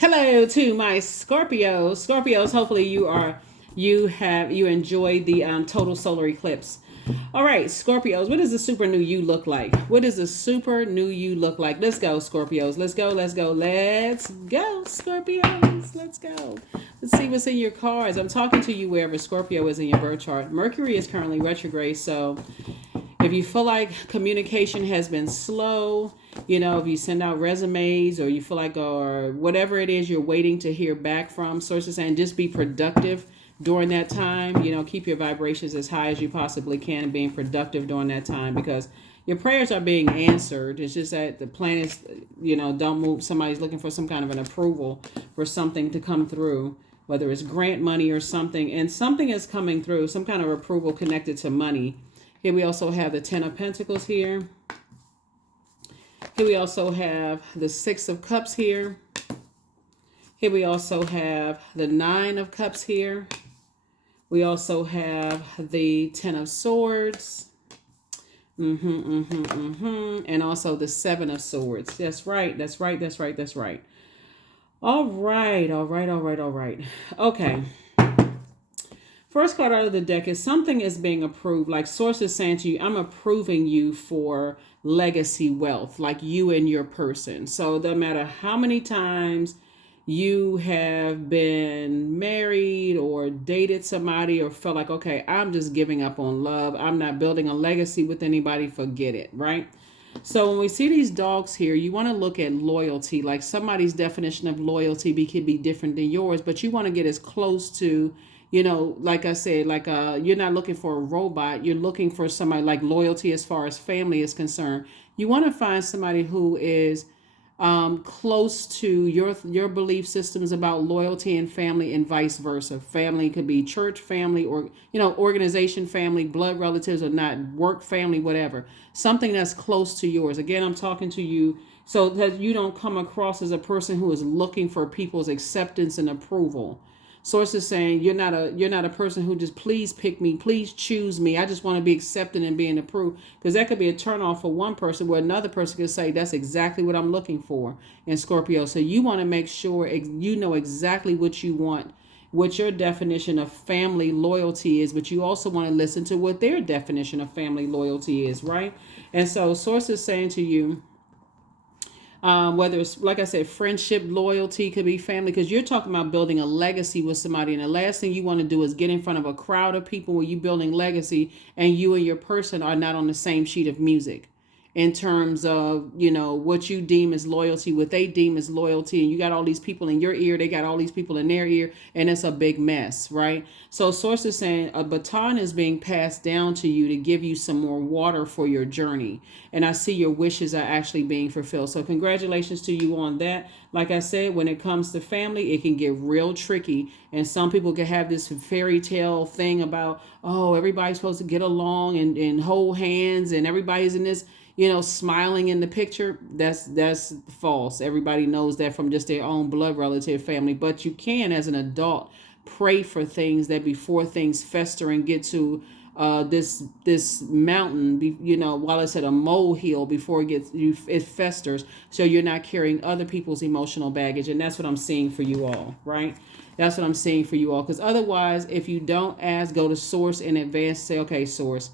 Hello to my Scorpios. Hopefully you enjoyed the total solar eclipse. All right, Scorpios. What does the super new you look like? What does the super new you look like? Let's go, Scorpios. Let's go. Let's go. Let's go, Scorpios. Let's go. Let's see what's in your cards. I'm talking to you wherever Scorpio is in your birth chart. Mercury is currently retrograde, so if you feel like communication has been slow, if you send out resumes or you feel like, or whatever it is you're waiting to hear back from, sources saying just be productive during that time. Keep your vibrations as high as you possibly can and being productive during that time because your prayers are being answered. It's just that the planets, don't move. Somebody's looking for some kind of an approval for something to come through, whether it's grant money or something, and something is coming through, some kind of approval connected to money. Here we also have the Ten of Pentacles here. Here we also have the Six of Cups here. Here we also have the Nine of Cups here. We also have the Ten of Swords. And also the Seven of Swords. That's right. That's right. That's right. That's right. All right. All right. All right. All right. Okay. First card out of the deck is something is being approved. Like sources saying to you, I'm approving you for legacy wealth, like you and your person. So no matter how many times you have been married or dated somebody or felt like, okay, I'm just giving up on love. I'm not building a legacy with anybody. Forget it, right? So when we see these dogs here, you want to look at loyalty. Like somebody's definition of loyalty could be different than yours, but you want to get as close to, like I said, like you're not looking for a robot. You're looking for somebody like loyalty as far as family is concerned. You want to find somebody who is close to your belief systems about loyalty and family and vice versa. Family could be church family or, organization family, blood relatives or not, work family, whatever. Something that's close to yours. Again, I'm talking to you so that you don't come across as a person who is looking for people's acceptance and approval. Sources saying you're not a person who just please pick me, please choose me. I just want to be accepted and being approved, because that could be a turnoff for one person, where another person could say that's exactly what I'm looking for in Scorpio. So you want to make sure you know exactly what you want, what your definition of family loyalty is, but you also want to listen to what their definition of family loyalty is, right? And so sources saying to you, whether it's, like I said, friendship, loyalty, could be family, because you're talking about building a legacy with somebody. And the last thing you want to do is get in front of a crowd of people where you're building legacy and you and your person are not on the same sheet of music in terms of, what you deem as loyalty, what they deem as loyalty. And you got all these people in your ear, they got all these people in their ear, and it's a big mess, right? So sources saying a baton is being passed down to you to give you some more water for your journey. And I see your wishes are actually being fulfilled. So congratulations to you on that. Like I said, when it comes to family, it can get real tricky. And some people can have this fairy tale thing about, oh, everybody's supposed to get along and hold hands and everybody's in this, smiling in the picture. That's false. Everybody knows that from just their own blood relative family. But you can, as an adult, pray for things that before things fester and get to this mountain, while it's at a molehill, before it festers, so you're not carrying other people's emotional baggage. And that's what I'm seeing for you all, right? That's what I'm seeing for you all. Because otherwise, if you don't ask, go to source in advance, say, okay, source,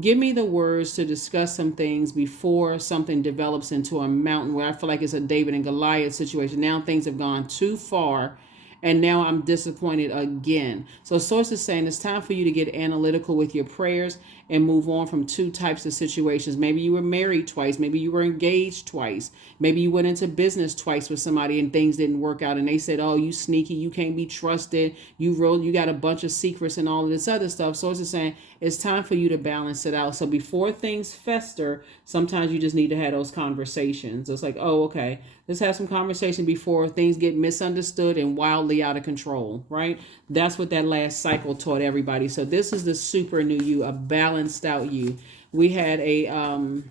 give me the words to discuss some things before something develops into a mountain where I feel like it's a David and Goliath situation. Now things have gone too far, and now I'm disappointed again. So source is saying it's time for you to get analytical with your prayers and move on from two types of situations. Maybe you were married twice. Maybe you were engaged twice. Maybe you went into business twice with somebody and things didn't work out. And they said, oh, you sneaky, you can't be trusted. You got a bunch of secrets and all of this other stuff. Source is saying it's time for you to balance it out. So before things fester, sometimes you just need to have those conversations. It's like, oh, okay, let's have some conversation before things get misunderstood and wildly out of control, right? That's what that last cycle taught everybody. So this is the super new you, a balanced out you. We had a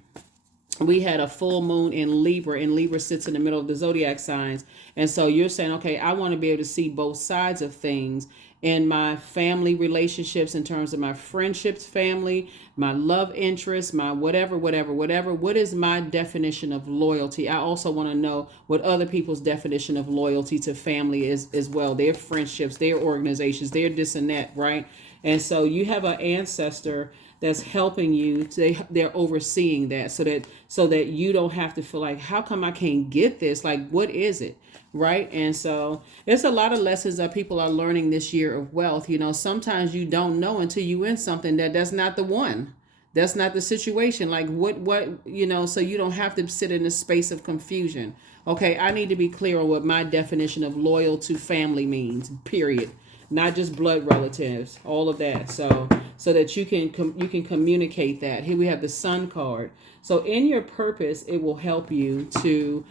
full moon in Libra, and Libra sits in the middle of the zodiac signs. And so you're saying, okay, I want to be able to see both sides of things in my family relationships, in terms of my friendships, family, my love interest, my whatever, whatever, whatever. What is my definition of loyalty? I also want to know what other people's definition of loyalty to family is as well. Their friendships, their organizations, their this and that, right? And so you have an ancestor that's helping you. They're overseeing that, so that you don't have to feel like, how come I can't get this? Like, what is it? Right. And so it's a lot of lessons that people are learning this year of wealth. Sometimes you don't know until you in something that's not the one. That's not the situation. Like so you don't have to sit in a space of confusion. Okay, I need to be clear on what my definition of loyal to family means, period. Not just blood relatives, all of that. So that you can communicate that. Here we have the Sun card. So in your purpose, it will help you to,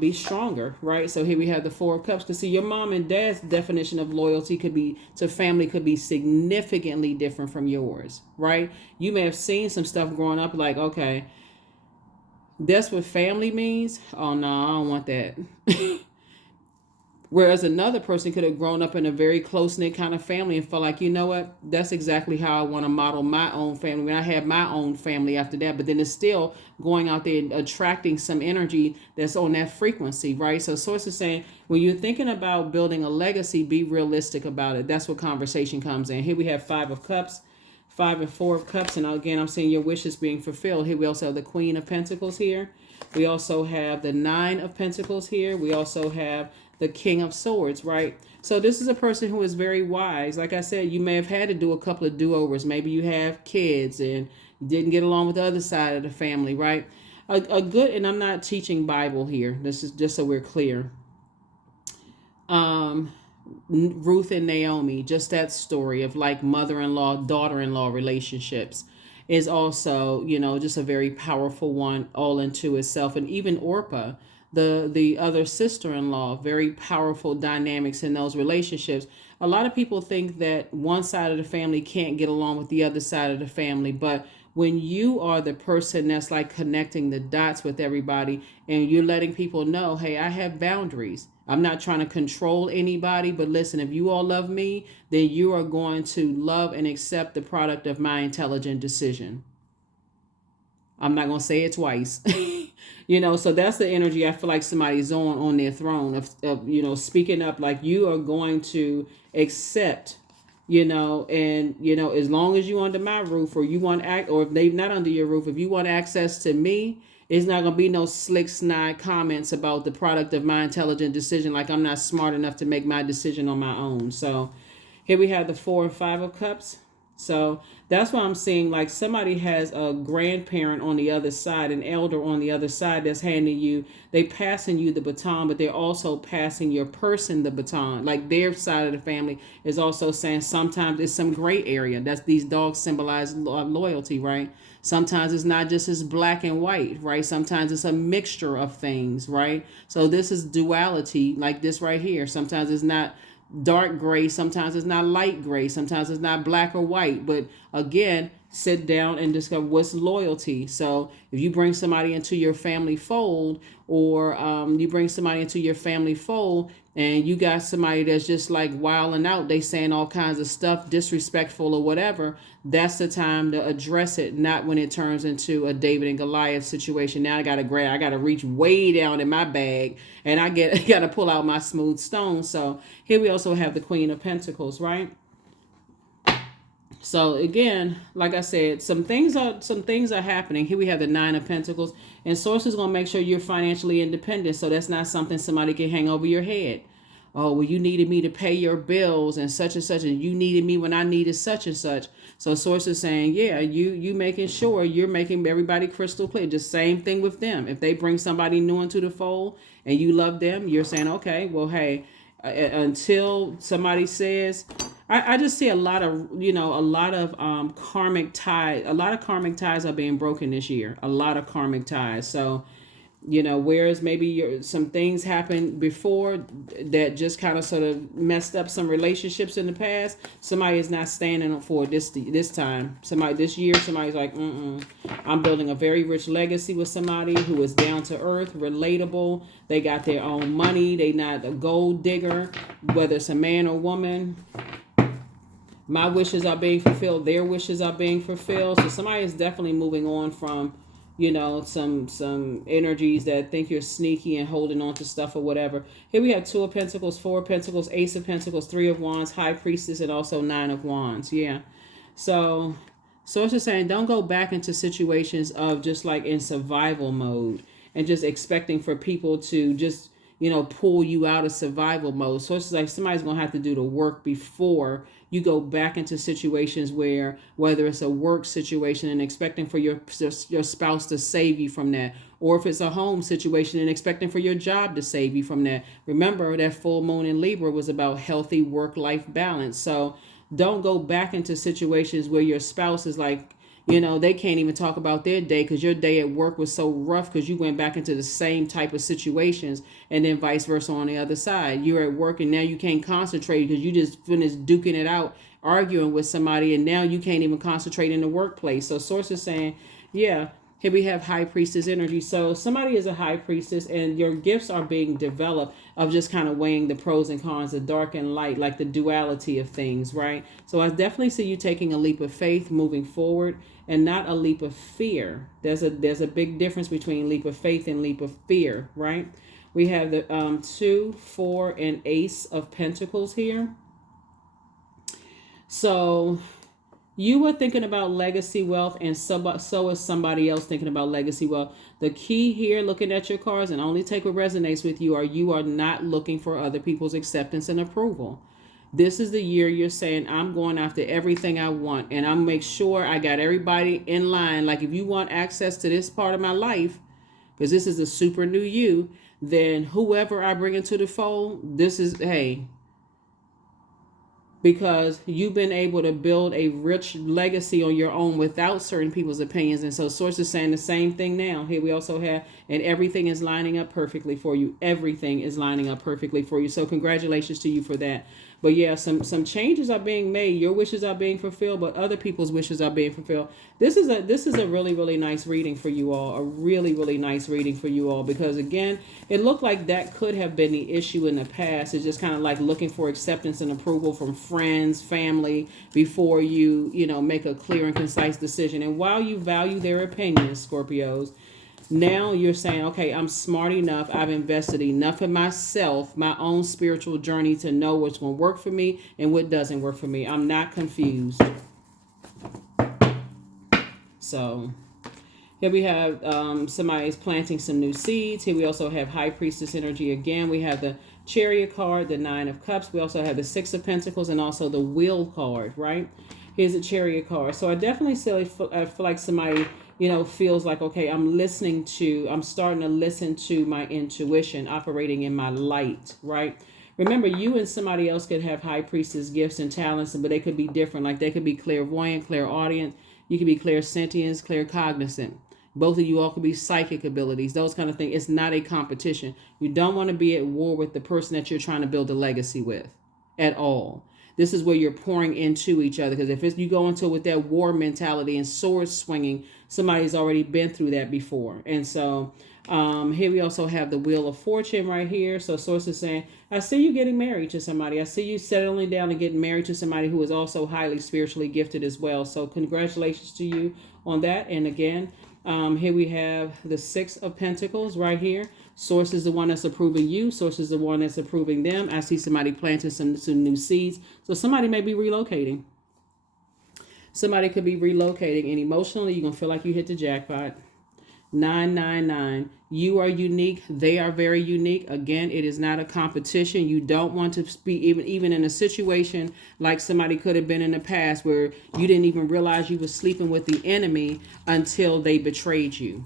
be stronger, right? So here we have the Four of Cups. Because see, your mom and dad's definition of loyalty to family could be significantly different from yours, right? You may have seen some stuff growing up like, okay, that's what family means. Oh, no, I don't want that. Whereas another person could have grown up in a very close-knit kind of family and felt like, you know what, that's exactly how I want to model my own family. When I had my own family after that, but then it's still going out there and attracting some energy that's on that frequency, right? So Source is saying, when you're thinking about building a legacy, be realistic about it. That's what conversation comes in. Here we have Five of Cups, 5 and 4 of Cups. And again, I'm seeing your wishes being fulfilled. Here we also have the Queen of Pentacles here. We also have the 9 of Pentacles here. We also have the King of Swords, right? So this is a person who is very wise. Like I said, you may have had to do a couple of do-overs. Maybe you have kids and didn't get along with the other side of the family, right? A good, and I'm not teaching Bible here. This is just so we're clear. Ruth and Naomi, just that story of like mother-in-law, daughter-in-law relationships is also, just a very powerful one all into itself. And even Orpah, the other sister-in-law, very powerful dynamics in those relationships. A lot of people think that one side of the family can't get along with the other side of the family, but when you are the person that's like connecting the dots with everybody and you're letting people know, hey, I have boundaries. I'm not trying to control anybody, but listen, if you all love me, then you are going to love and accept the product of my intelligent decision. I'm not going to say it twice. So that's the energy I feel like somebody's on their throne of speaking up, like you are going to accept, and, as long as you under my roof, or you want or if they're not under your roof, if you want access to me, it's not going to be no slick snide comments about the product of my intelligent decision. Like I'm not smart enough to make my decision on my own. So here we have the 4 and 5 of Cups. So that's why I'm seeing like somebody has a grandparent on the other side, an elder on the other side that's handing you, they passing you the baton, but they're also passing your person the baton. Like their side of the family is also saying sometimes it's some gray area. That's these dogs symbolize loyalty, right? Sometimes it's not just as black and white, right? Sometimes it's a mixture of things, right? So this is duality like this right here. Sometimes it's not dark gray, sometimes it's not light gray, sometimes it's not black or white, but again, sit down and discover what's loyalty. So if you bring somebody into your family fold, or you bring somebody into your family fold and you got somebody that's just like wilding out, they saying all kinds of stuff, disrespectful or whatever, that's the time to address it, not when it turns into a David and Goliath situation. Now I got to reach way down in my bag and I got to pull out my smooth stone. So here we also have the Queen of Pentacles, right? So again, like I said, some things are happening. Here we have the 9 of Pentacles, and Source is going to make sure you're financially independent. So that's not something somebody can hang over your head. Oh, well, you needed me to pay your bills and such, and you needed me when I needed such and such. So Source is saying, yeah, you making sure you're making everybody crystal clear. Just same thing with them. If they bring somebody new into the fold and you love them, you're saying, okay, well, hey, until somebody says, I just see a lot of karmic ties. A lot of karmic ties are being broken this year. A lot of karmic ties. So Whereas maybe some things happened before that just kind of sort of messed up some relationships in the past. Somebody is not standing up for this time. This year, somebody's like, I'm building a very rich legacy with somebody who is down to earth, relatable. They got their own money. They not a gold digger, whether it's a man or woman. My wishes are being fulfilled. Their wishes are being fulfilled. So somebody is definitely moving on from some energies that think you're sneaky and holding on to stuff or whatever. Here we have 2 of Pentacles, 4 of Pentacles, Ace of Pentacles, 3 of Wands, High Priestess, and also 9 of Wands. Yeah. So it's just saying, don't go back into situations of just like in survival mode and just expecting for people to just, pull you out of survival mode. So it's like somebody's going to have to do the work before you go back into situations where, whether it's a work situation and expecting for your spouse to save you from that, or if it's a home situation and expecting for your job to save you from that. Remember that full moon in Libra was about healthy work-life balance. So don't go back into situations where your spouse is like, they can't even talk about their day because your day at work was so rough because you went back into the same type of situations, and then vice versa on the other side. You're at work and now you can't concentrate because you just finished duking it out, arguing with somebody, and now you can't even concentrate in the workplace. So Source is saying, yeah, here we have High Priestess energy. So somebody is a High Priestess and your gifts are being developed of just kind of weighing the pros and cons, the dark and light, like the duality of things, right? So I definitely see you taking a leap of faith moving forward and not a leap of fear. There's a big difference between leap of faith and leap of fear, right? We have the 2, 4, and Ace of Pentacles here. So you were thinking about legacy wealth, and so is somebody else thinking about legacy wealth. The key here, looking at your cards, and only take what resonates with you, you are not looking for other people's acceptance and approval. This is the year you're saying, I'm going after everything I want, and I'm make sure I got everybody in line. Like if you want access to this part of my life, because this is a super new you, then whoever I bring into the fold, this is, hey, because you've been able to build a rich legacy on your own without certain people's opinions. And so Source is saying the same thing now. Here we also have, and everything is lining up perfectly for you. Everything is lining up perfectly for you. So congratulations to you for that. But yeah, some changes are being made. Your wishes are being fulfilled, but other people's wishes are being fulfilled. This is a really, really nice reading for you all. A really, really nice reading for you all. Because again, it looked like that could have been the issue in the past. It's just kind of like looking for acceptance and approval from friends, family, before you make a clear and concise decision. And while you value their opinions, Scorpios, now you're saying, okay, I'm smart enough. I've invested enough in myself, my own spiritual journey, to know what's going to work for me and what doesn't work for me. I'm not confused. So here we have somebody's planting some new seeds. Here we also have High Priestess energy again. We have the Chariot card, the 9 of Cups. We also have the 6 of Pentacles and also the Wheel card, right? Here's a Chariot card. So I definitely feel like somebody feels like, okay, I'm starting to listen to my intuition, operating in my light, right? Remember, you and somebody else could have High Priestess gifts and talents, but they could be different. Like they could be clairvoyant, clairaudient. You could be clairsentience, claircognizant. Both of you all could be psychic abilities, those kind of things. It's not a competition. You don't want to be at war with the person that you're trying to build a legacy with at all. This is where you're pouring into each other. Because if you go into it with that war mentality and sword swinging, somebody's already been through that before. And so here we also have the Wheel of Fortune right here. So Source is saying, I see you getting married to somebody. I see you settling down and getting married to somebody who is also highly spiritually gifted as well. So congratulations to you on that. And again, here we have the 6 of Pentacles right here. Source is the one that's approving you. Source is the one that's approving them. I see somebody planting some new seeds. So somebody may be relocating. Somebody could be relocating, and emotionally you're going to feel like you hit the jackpot. 999. You are unique. They are very unique. Again, it is not a competition. You don't want to be even in a situation like somebody could have been in the past where you didn't even realize you were sleeping with the enemy until they betrayed you.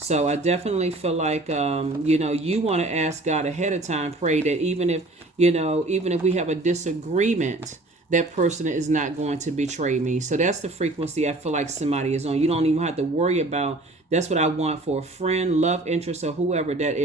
So I definitely feel like, you want to ask God ahead of time, pray that even if we have a disagreement, that person is not going to betray me. So that's the frequency I feel like somebody is on. You don't even have to worry about That's what I want for a friend, love interest, or whoever. That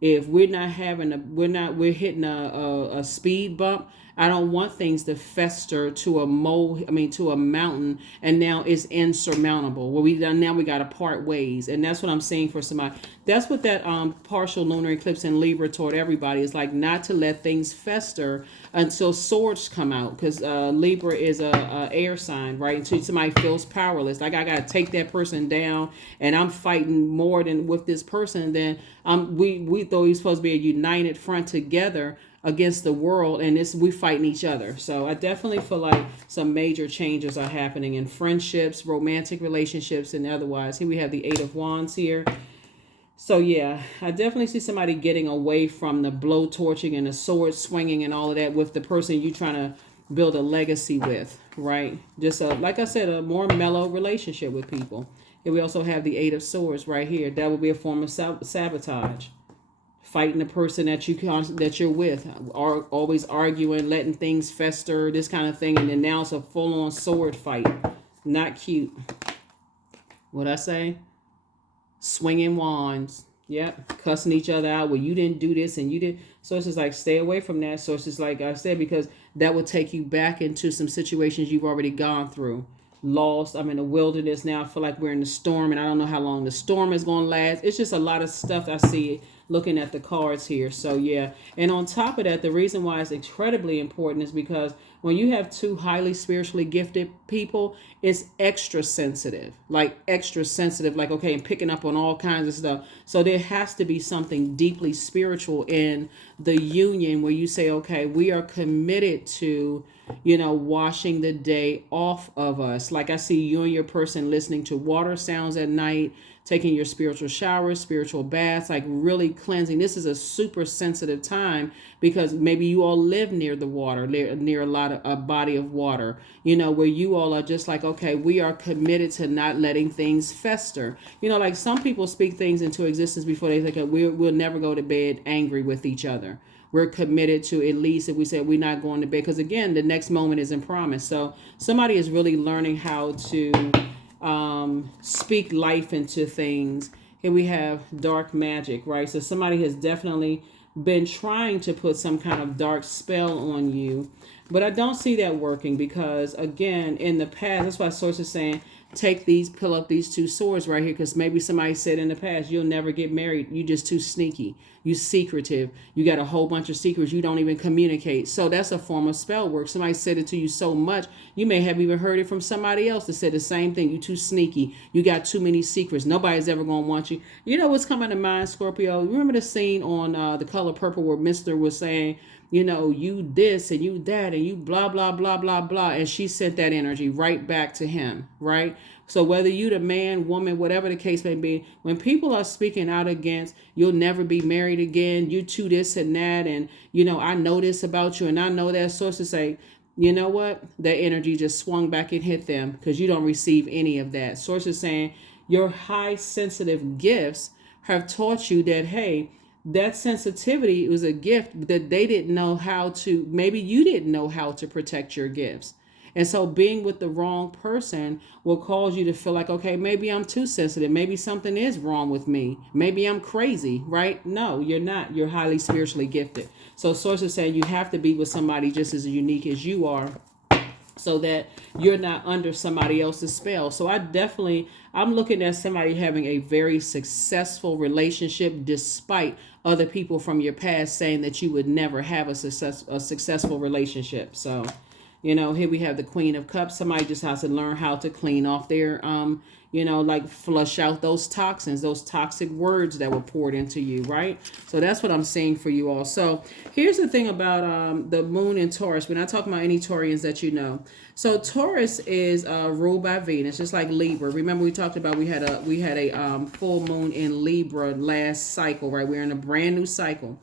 if we're not having a we're hitting a speed bump, I don't want things to fester to a to a mountain, and now it's insurmountable. Well, we got to part ways, and that's what I'm saying for somebody. That's what that partial lunar eclipse in Libra taught everybody, is like not to let things fester until swords come out, because Libra is a air sign, right? Until somebody feels powerless, like I got to take that person down, and I'm fighting more than with this person. Then we thought we were supposed to be a united front together against the world, and we fighting each other. So I definitely feel like some major changes are happening in friendships, romantic relationships, and otherwise. Here we have the 8 of Wands here. So yeah, I definitely see somebody getting away from the blow torching and the sword swinging and all of that with the person you trying to build a legacy with, right? Just like I said, a more mellow relationship with people. And we also have the 8 of Swords right here. That would be a form of sabotage. Fighting the person that you're with, or always arguing, letting things fester, this kind of thing, and then now it's a full-on sword fight. Not cute. What I say? Swinging wands. Yep. Cussing each other out. Well, you didn't do this and you did. So it's just like, stay away from that. So it's just like I said, because that will take you back into some situations you've already gone through. Lost. I'm in the wilderness now. I feel like we're in the storm, and I don't know how long the storm is going to last. It's just a lot of stuff I see looking at the cards here. So yeah. And on top of that, the reason why it's incredibly important is because when you have two highly spiritually gifted people, it's extra sensitive, like okay, and picking up on all kinds of stuff. So there has to be something deeply spiritual in the union where you say, okay, we are committed to, washing the day off of us. Like I see you and your person listening to water sounds at night, taking your spiritual showers, spiritual baths, like really cleansing. This is a super sensitive time because maybe you all live near the water, near a body of water, where you all are just like, okay, we are committed to not letting things fester. Like some people speak things into existence before they think, we'll never go to bed angry with each other. We're committed to, at least if we say we're not going to bed, because again, the next moment isn't promised. So somebody is really learning how to speak life into things. Here we have dark magic, right? So somebody has definitely been trying to put some kind of dark spell on you, but I don't see that working because, again, in the past, that's why Source is saying pull up these 2 swords right here, because maybe somebody said in the past, you'll never get married. You just too sneaky. You secretive. You got a whole bunch of secrets. You don't even communicate. So that's a form of spell work. Somebody said it to you so much, you may have even heard it from somebody else that said the same thing. You too sneaky. You got too many secrets. Nobody's ever going to want you. You know what's coming to mind, Scorpio? Remember the scene on The Color Purple where Mr. was saying, you this and you that and you blah, blah, blah, blah, blah. And she sent that energy right back to him, right? So whether you the man, woman, whatever the case may be, when people are speaking out against, you'll never be married again, you too this and that, and, I know this about you and I know that, sources say, you know what? That energy just swung back and hit them because you don't receive any of that. Sources saying your high sensitive gifts have taught you that, hey, that sensitivity was a gift that they didn't know how to, maybe you didn't know how to protect your gifts. And so being with the wrong person will cause you to feel like, okay, maybe I'm too sensitive. Maybe something is wrong with me. Maybe I'm crazy, right? No, you're not. You're highly spiritually gifted. So sources saying you have to be with somebody just as unique as you are, so that you're not under somebody else's spell. So I'm looking at somebody having a very successful relationship despite other people from your past saying that you would never have a successful relationship. So, here we have the Queen of Cups. Somebody just has to learn how to clean off their, like flush out those toxins, those toxic words that were poured into you, right? So that's what I'm saying for you all. So here's the thing about the moon in Taurus. We're not talking about any Taurians that you know. So Taurus is ruled by Venus, just like Libra. Remember we talked about we had a full moon in Libra last cycle, right? We're in a brand new cycle.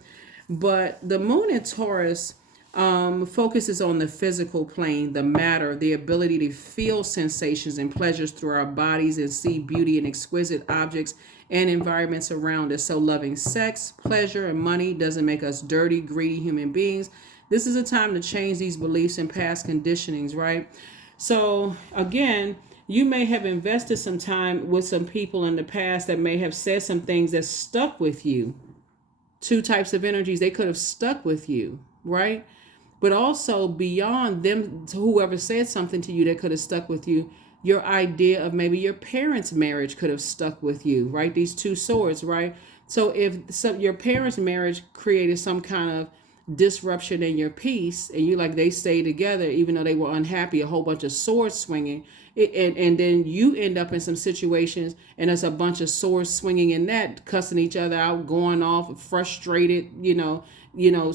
But the moon in Taurus focuses on the physical plane, the matter, the ability to feel sensations and pleasures through our bodies and see beauty in exquisite objects and environments around us. So loving sex, pleasure, and money doesn't make us dirty, greedy human beings. This is a time to change these beliefs and past conditionings, right? So again, you may have invested some time with some people in the past that may have said some things that stuck with you. Two types of energies, they could have stuck with you, right? But also beyond them, whoever said something to you that could have stuck with you, your idea of maybe your parents' marriage could have stuck with you, right? These two swords, right? So if your parents' marriage created some kind of disruption in your peace, and you like they stayed together even though they were unhappy, a whole bunch of sword swinging, and then you end up in some situations and there's a bunch of swords swinging in that, cussing each other out, going off, frustrated,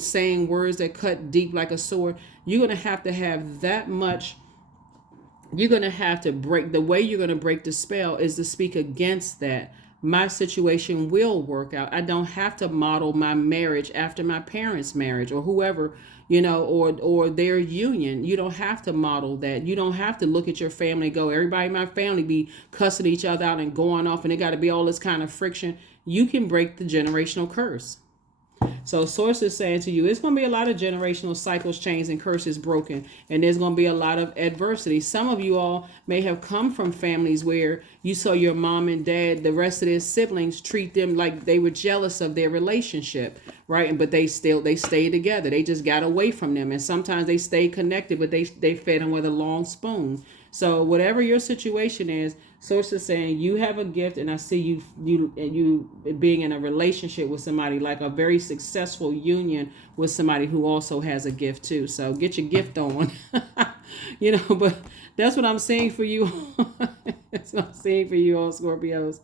saying words that cut deep like a sword. You're going to have that much. You're going to have to break. The way you're going to break the spell is to speak against that. My situation will work out. I don't have to model my marriage after my parents' marriage or whoever, or their union. You don't have to model that. You don't have to look at your family and go, everybody in my family be cussing each other out and going off, and it got to be all this kind of friction. You can break the generational curse. So source is saying to you, it's going to be a lot of generational cycles, chains, and curses broken. And there's going to be a lot of adversity. Some of you all may have come from families where you saw your mom and dad, the rest of their siblings, treat them like they were jealous of their relationship, right? But they stayed together. They just got away from them. And sometimes they stayed connected, but they fed them with a long spoon. So whatever your situation is, source is saying you have a gift, and I see you being in a relationship with somebody, like a very successful union with somebody who also has a gift too. So get your gift on, but that's what I'm saying for you. That's what I'm saying for you all Scorpios.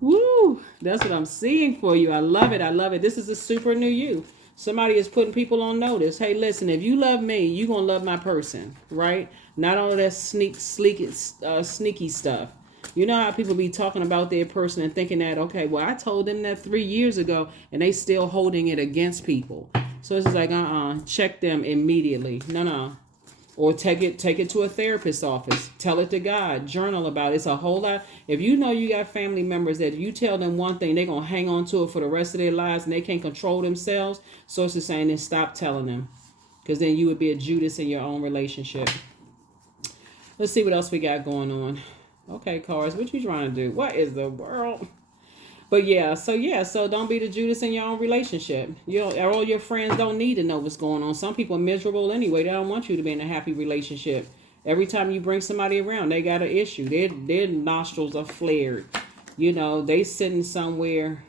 Woo! That's what I'm seeing for you. I love it. I love it. This is a super new you. Somebody is putting people on notice. Hey, listen, if you love me, you're going to love my person, right? Not all of that sneaky stuff. You know how people be talking about their person and thinking that, okay, well, I told them that 3 years ago, and they still holding it against people. So it's like, check them immediately. No. Or take it to a therapist's office. Tell it to God. Journal about it. It's a whole lot. If you know you got family members that you tell them one thing, they're going to hang on to it for the rest of their lives, and they can't control themselves. Source is saying, then stop telling them. Because then you would be a Judas in your own relationship. Let's see what else we got going on. Okay, cards, what you trying to do? What is the world? But so don't be the Judas in your own relationship. All your friends don't need to know what's going on. Some people are miserable anyway. They don't want you to be in a happy relationship. Every time you bring somebody around, they got an issue. Their nostrils are flared. They sitting somewhere,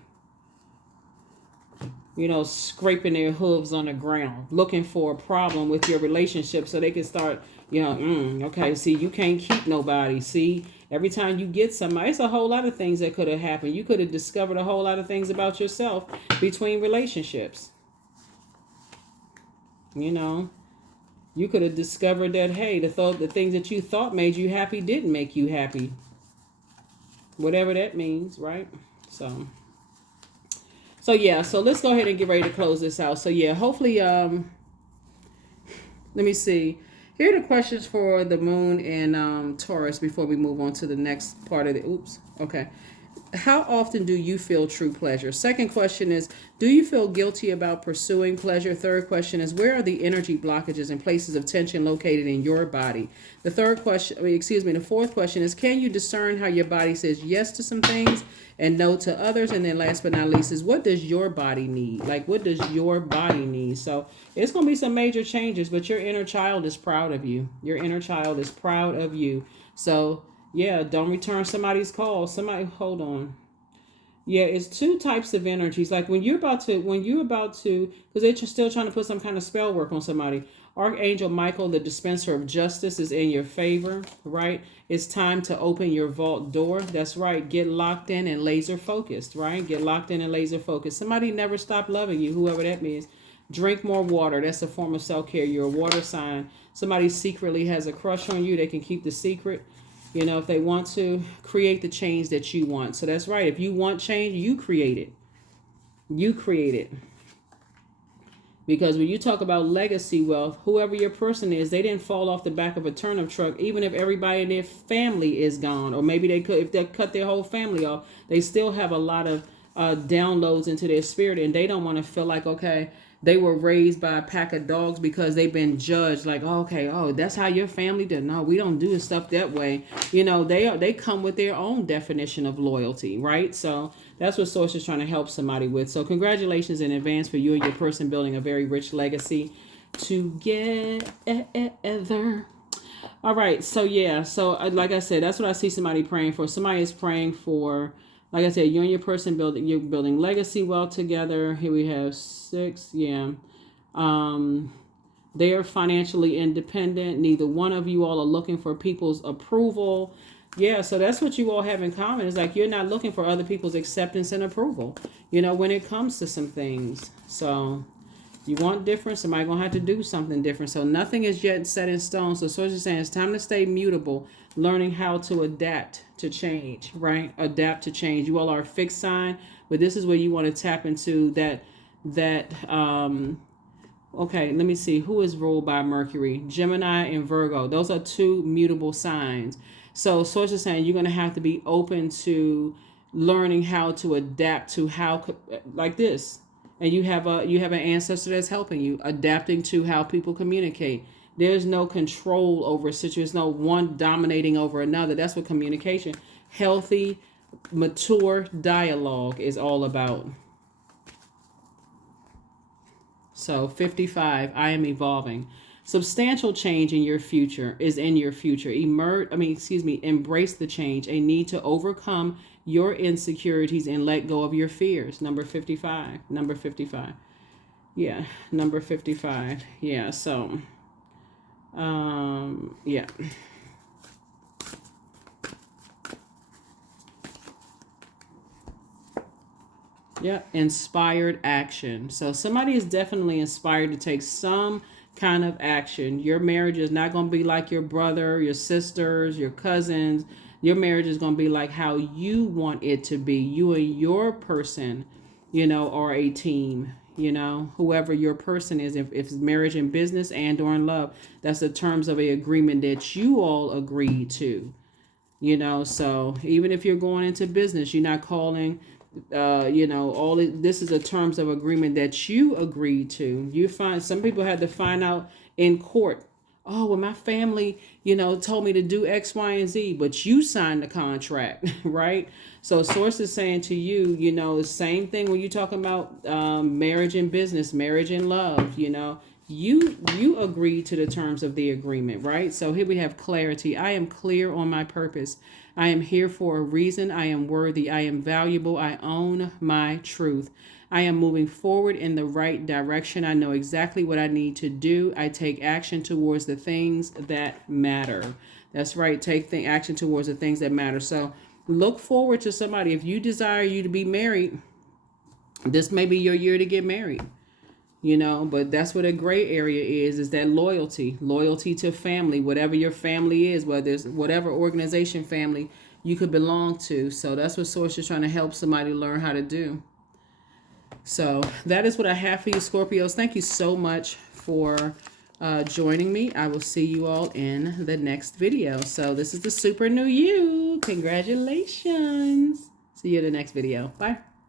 scraping their hooves on the ground, looking for a problem with your relationship so they can start, okay, see, you can't keep nobody. See, every time you get somebody, it's a whole lot of things that could have happened. You could have discovered a whole lot of things about yourself between relationships. You could have discovered that, hey, the things that you thought made you happy didn't make you happy. Whatever that means, right? So let's go ahead and get ready to close this out. So hopefully, let me see. Here are the questions for the moon and Taurus before we move on to the next part of the, okay. How often do you feel true pleasure? Second question is, do you feel guilty about pursuing pleasure? Third question is, where are the energy blockages and places of tension located in your body? The fourth question is, can you discern how your body says yes to some things and no to others? And then last but not least is, what does your body need? What does your body need? So it's going to be some major changes, but your inner child is proud of you. Your inner child is proud of you. So don't return somebody's call. Hold on. It's two types of energies. Like when you're about to, because they're still trying to put some kind of spell work on somebody. Archangel Michael, the dispenser of justice, is in your favor, right? It's time to open your vault door. That's right. Get locked in and laser focused, right? Get locked in and laser focused. Somebody never stopped loving you, whoever that means. Drink more water. That's a form of self-care. You're a water sign. Somebody secretly has a crush on you. They can keep the secret. If they want to create the change that you want. So that's right. If you want change, you create it. You create it. Because when you talk about legacy wealth, whoever your person is, they didn't fall off the back of a turnip truck, even if everybody in their family is gone. Or maybe if they cut their whole family off, they still have a lot of downloads into their spirit, and they don't want to feel like, okay, they were raised by a pack of dogs because they've been judged like, oh, okay, oh, that's how your family did. No, we don't do stuff that way. You know, they come with their own definition of loyalty, right? So that's what Source is trying to help somebody with. So congratulations in advance for you and your person building a very rich legacy together. All right, so yeah, so like I said, that's what I see somebody praying for. Somebody is praying for, like I said, you and your person you're building legacy well together. Here we have 6, yeah. They are financially independent. Neither one of you all are looking for people's approval. Yeah, so that's what you all have in common. It's like you're not looking for other people's acceptance and approval, you know, when it comes to some things. So you want different, somebody gonna have to do something different. So nothing is yet set in stone. So Source is saying it's time to stay mutable, learning how to adapt to change, right? Adapt to change. You all are a fixed sign, but this is where you want to tap into okay, let me see. Who is ruled by Mercury? Gemini and Virgo. Those are 2 mutable signs. So Source is saying you're going to have to be open to learning how to adapt to how, like this. And you have an ancestor that's helping you, adapting to how people communicate. There's no control over a situation. There's no one dominating over another. That's what communication, healthy, mature dialogue is all about. So 55, I am evolving. Substantial change in your future is in your future. Embrace the change. A need to overcome your insecurities and let go of your fears. Number 55. Yeah, number 55. Yeah, so yeah. Yeah, inspired action. So somebody is definitely inspired to take some kind of action. Your marriage is not going to be like your brother, your sisters, your cousins. Your marriage is going to be like how you want it to be. You and your person, you know, are a team. You know, whoever your person is, if it's marriage and business and or in love, that's the terms of a agreement that you all agree to. You know, so even if you're going into business, you're not calling this is a terms of agreement that you agreed to. You find some people had to find out in court, oh, well, my family, told me to do X, Y, and Z, but you signed the contract, right? So Source is saying to you, the same thing when you're talking about marriage and business, marriage and love, you agree to the terms of the agreement, right? So here we have clarity. I am clear on my purpose. I am here for a reason. I am worthy. I am valuable. I own my truth. I am moving forward in the right direction. I know exactly what I need to do. I take action towards the things that matter. That's right. Take action towards the things that matter. So look forward to somebody. If you desire you to be married, this may be your year to get married. But that's what a gray area is that loyalty to family, whatever your family is, whether it's whatever organization family you could belong to. So that's what Source is trying to help somebody learn how to do. So that is what I have for you, Scorpios. Thank you so much for joining me. I will see you all in the next video. So this is the super new you. Congratulations. See you in the next video. Bye.